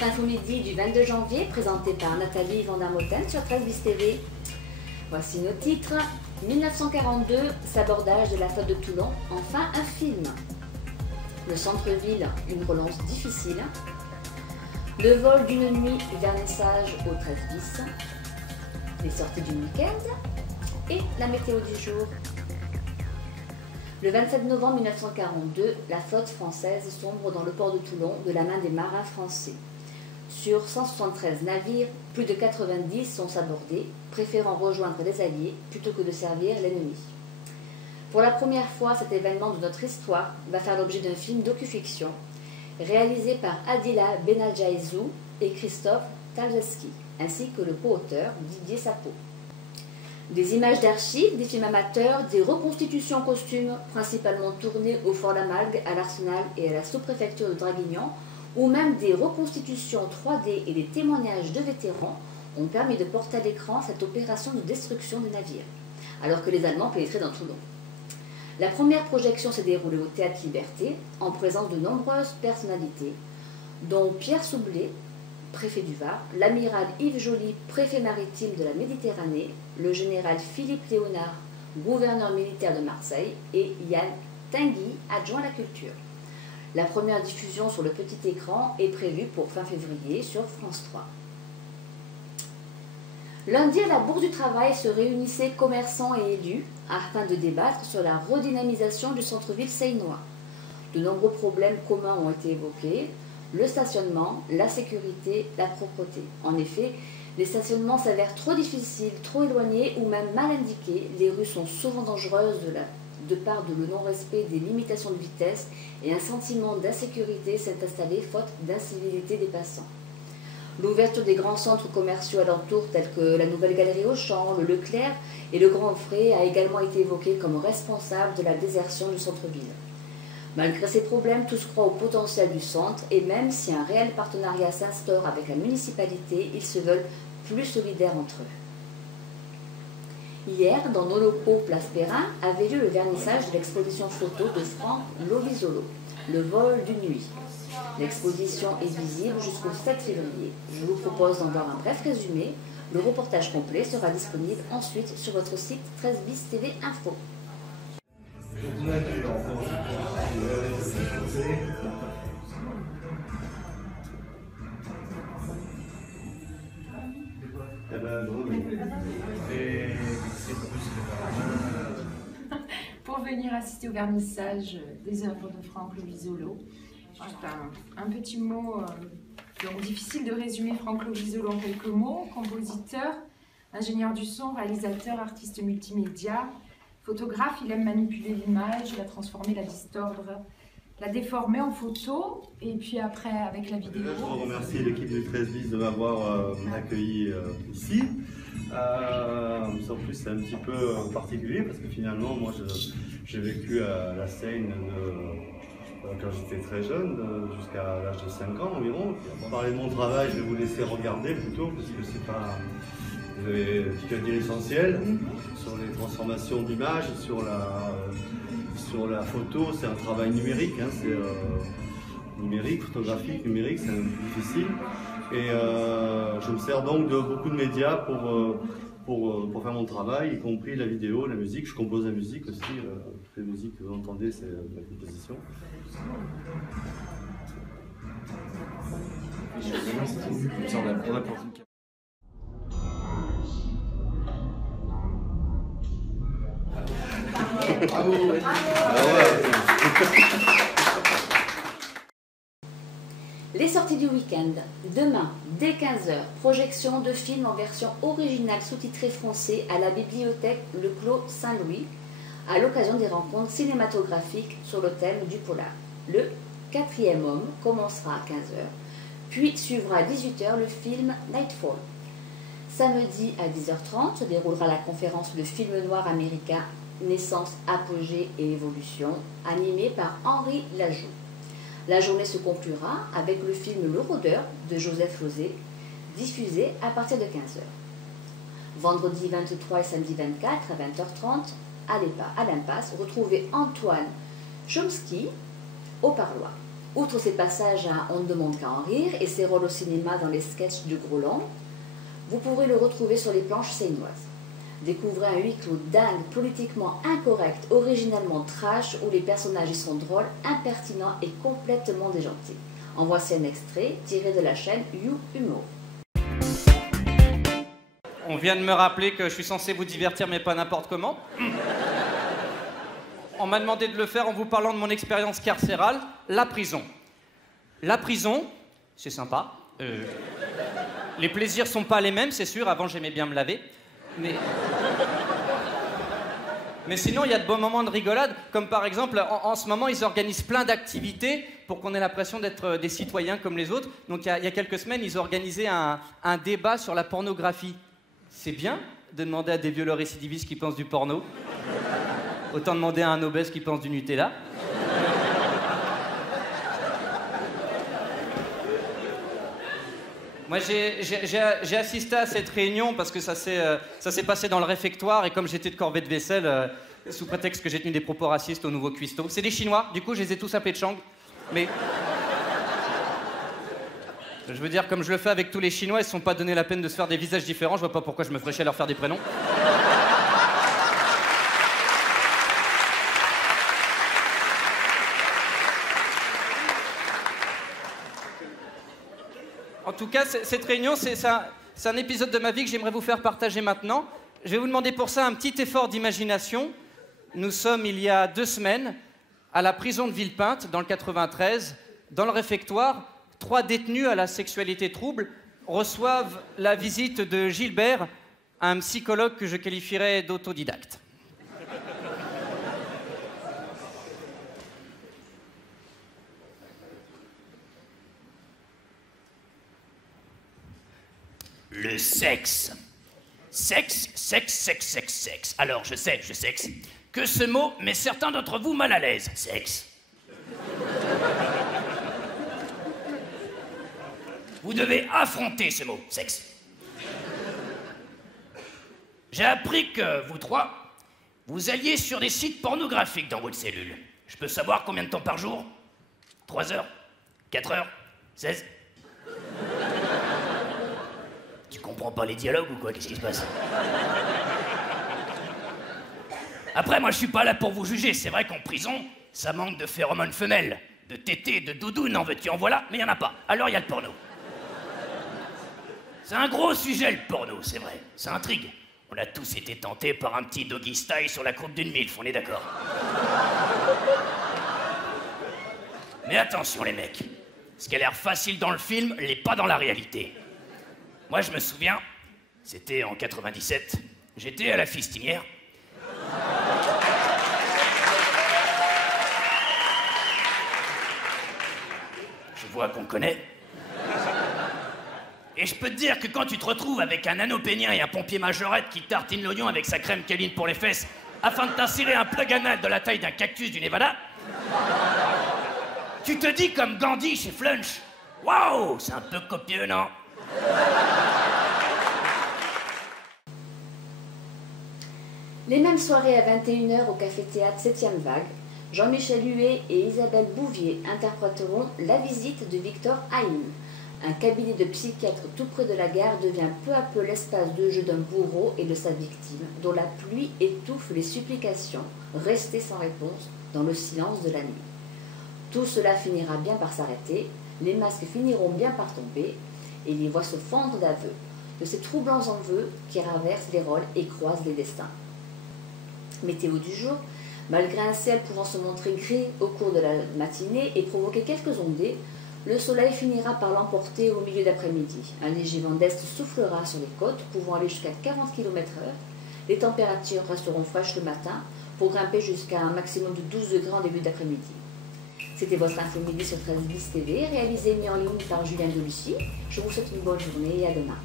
votre info midi du 22 janvier, présentée par Nathalie Vandermoten sur 13 bis TV. Voici nos titres. 1942, sabordage de la flotte de Toulon, enfin un film. Le centre-ville, une relance difficile. Le vol d'une nuit, vernissage au 13 bis. Les sorties du week-end et la météo du jour. Le 27 novembre 1942, la flotte française sombre dans le port de Toulon de la main des marins français. Sur 173 navires, plus de 90 sont sabordés, préférant rejoindre les Alliés plutôt que de servir l'ennemi. Pour la première fois, cet événement de notre histoire va faire l'objet d'un film docu-fiction réalisé par Adila Benadjaïzou et Christophe Talzeski, ainsi que le co-auteur Didier Sapo. Des images d'archives, des films amateurs, des reconstitutions en costume, principalement tournées au Fort Lamalgue, à l'Arsenal et à la sous-préfecture de Draguignan, ou même des reconstitutions 3D et des témoignages de vétérans ont permis de porter à l'écran cette opération de destruction des navires, alors que les Allemands pénétraient dans Toulon. La première projection s'est déroulée au Théâtre Liberté, en présence de nombreuses personnalités, dont Pierre Soublé, préfet du Var, l'amiral Yves Joly, préfet maritime de la Méditerranée, le général Philippe Léonard, gouverneur militaire de Marseille, et Yann Tinguy, adjoint à la culture. La première diffusion sur le petit écran est prévue pour fin février sur France 3. Lundi, à la Bourse du Travail se réunissaient commerçants et élus afin de débattre sur la redynamisation du centre-ville seinois. De nombreux problèmes communs ont été évoqués. Le stationnement, la sécurité, la propreté. En effet, les stationnements s'avèrent trop difficiles, trop éloignés ou même mal indiqués. Les rues sont souvent dangereuses de par le non-respect des limitations de vitesse et un sentiment d'insécurité s'est installé faute d'incivilité des passants. L'ouverture des grands centres commerciaux alentours tels que la nouvelle galerie Auchan, le Leclerc et le Grand Frais a également été évoquée comme responsable de la désertion du centre-ville. Malgré ces problèmes, tous croient au potentiel du centre et même si un réel partenariat s'instaure avec la municipalité, ils se veulent plus solidaires entre eux. Hier, dans nos locaux Place Perrin, avait lieu le vernissage de l'exposition photo de Franck Lovisolo, Le vol d'une nuit. L'exposition est visible jusqu'au 7 février. Je vous propose d'en voir un bref résumé. Le reportage complet sera disponible ensuite sur votre site 13 bis TV Info. Pour venir assister au vernissage des œuvres de Franck Lovisolo. Juste un petit mot, donc difficile de résumer Franck Lovisolo en quelques mots. Compositeur, ingénieur du son, réalisateur, artiste multimédia, photographe, il aime manipuler l'image, la transformer, la distordre, la déformer en photo, et puis après avec la vidéo. Je remercie l'équipe du 13 bis de m'avoir accueilli ici. En plus c'est un petit peu particulier parce que finalement moi j'ai vécu à la Seine quand j'étais très jeune, jusqu'à l'âge de 5 ans environ. Pour parler de mon travail, je vais vous laisser regarder plutôt parce que c'est pas... Vous avez dit l'essentiel sur les transformations d'images, sur la photo, c'est un travail numérique, hein, c'est numérique, photographique, numérique, c'est un peu difficile. Et je me sers donc de beaucoup de médias pour faire mon travail, y compris la vidéo, la musique. Je compose la musique aussi, toutes les musiques que vous entendez, c'est ma composition. Bravo. Les sorties du week-end. Demain, dès 15h, projection de films en version originale sous-titrée français à la bibliothèque Le Clos Saint-Louis, à l'occasion des rencontres cinématographiques sur le thème du polar. Le 4e homme commencera à 15h, puis suivra à 18h le film Nightfall. Samedi à 10h30 se déroulera la conférence de film noir américain Naissance, apogée et évolution, animée par Henri Lajoux. La journée se conclura avec le film Le Rôdeur de Joseph Losey, diffusé à partir de 15h. Vendredi 23 et samedi 24 à 20h30, à l'Impasse, retrouvez Antoine Chomsky au parloir. Outre ses passages à On ne demande qu'à en rire et ses rôles au cinéma dans les sketchs de Groland, vous pourrez le retrouver sur les planches seinoises. Découvrez un huis clos dingue, politiquement incorrect, originalement trash, où les personnages y sont drôles, impertinents et complètement déjantés. En voici un extrait tiré de la chaîne You Humour. On vient de me rappeler que je suis censé vous divertir, mais pas n'importe comment. On m'a demandé de le faire en vous parlant de mon expérience carcérale, la prison. La prison, c'est sympa. Les plaisirs sont pas les mêmes, c'est sûr. Avant, j'aimais bien me laver. Mais sinon, il y a de beaux moments de rigolade, comme par exemple, en ce moment, ils organisent plein d'activités pour qu'on ait l'impression d'être des citoyens comme les autres. Donc, il y a quelques semaines, ils ont organisé un débat sur la pornographie. C'est bien de demander à des violeurs récidivistes qui pensent du porno. Autant demander à un obèse qui pense du Nutella. Moi, j'ai assisté à cette réunion parce que ça s'est passé dans le réfectoire et comme j'étais de corvée de vaisselle, sous prétexte que j'ai tenu des propos racistes au nouveau cuistot. C'est des Chinois, du coup, je les ai tous appelés Chang. Mais... je veux dire, comme je le fais avec tous les Chinois, ils ne se sont pas donné la peine de se faire des visages différents. Je vois pas pourquoi je me ferais chier à leur faire des prénoms. En tout cas, cette réunion, c'est un épisode de ma vie que j'aimerais vous faire partager maintenant. Je vais vous demander pour ça un petit effort d'imagination. Nous sommes, il y a 2 semaines, à la prison de Villepinte, dans le 93, dans le réfectoire. 3 détenus à la sexualité trouble reçoivent la visite de Gilbert, un psychologue que je qualifierais d'autodidacte. Le sexe. Sexe. Alors, je sais que ce mot met certains d'entre vous mal à l'aise. Sexe. Vous devez affronter ce mot, sexe. J'ai appris que vous 3, vous alliez sur des sites pornographiques dans votre cellule. Je peux savoir combien de temps par jour? 3 heures? 4 heures? 16? Tu comprends pas les dialogues ou quoi? Qu'est-ce qui se passe? Après, moi, je suis pas là pour vous juger. C'est vrai qu'en prison, ça manque de phéromones femelles, de tétés, de doudounes, en veux-tu, en voilà, mais il y en a pas. Alors, il y a le porno. C'est un gros sujet, le porno, c'est vrai. Ça intrigue. On a tous été tentés par un petit doggy style sur la croupe d'une milf, on est d'accord. Mais attention, les mecs. Ce qui a l'air facile dans le film l'est pas dans la réalité. Moi, je me souviens, c'était en 97, j'étais à la Fistinière. Je vois qu'on connaît. Et je peux te dire que quand tu te retrouves avec un anneau pénien et un pompier majorette qui tartine l'oignon avec sa crème câline pour les fesses afin de t'insérer un plug anal de la taille d'un cactus du Nevada, tu te dis comme Gandhi chez Flunch, waouh, c'est un peu copieux, non? Les mêmes soirées à 21h au Café-Théâtre 7e Vague, Jean-Michel Huet et Isabelle Bouvier interpréteront La visite de Victor Haïm. Un cabinet de psychiatre tout près de la gare devient peu à peu l'espace de jeu d'un bourreau et de sa victime, dont la pluie étouffe les supplications, restées sans réponse dans le silence de la nuit. Tout cela finira bien par s'arrêter, les masques finiront bien par tomber, et les voix se fendre d'aveux, de ces troublants enveux qui traversent les rôles et croisent les destins. Météo du jour, malgré un ciel pouvant se montrer gris au cours de la matinée et provoquer quelques ondées, le soleil finira par l'emporter au milieu d'après-midi. Un léger vent d'est soufflera sur les côtes, pouvant aller jusqu'à 40 km/h. Les températures resteront fraîches le matin, pour grimper jusqu'à un maximum de 12 degrés en début d'après-midi. C'était votre Info Midi sur 13bis TV, réalisé et mis en ligne par Julien Delucy. Je vous souhaite une bonne journée et à demain.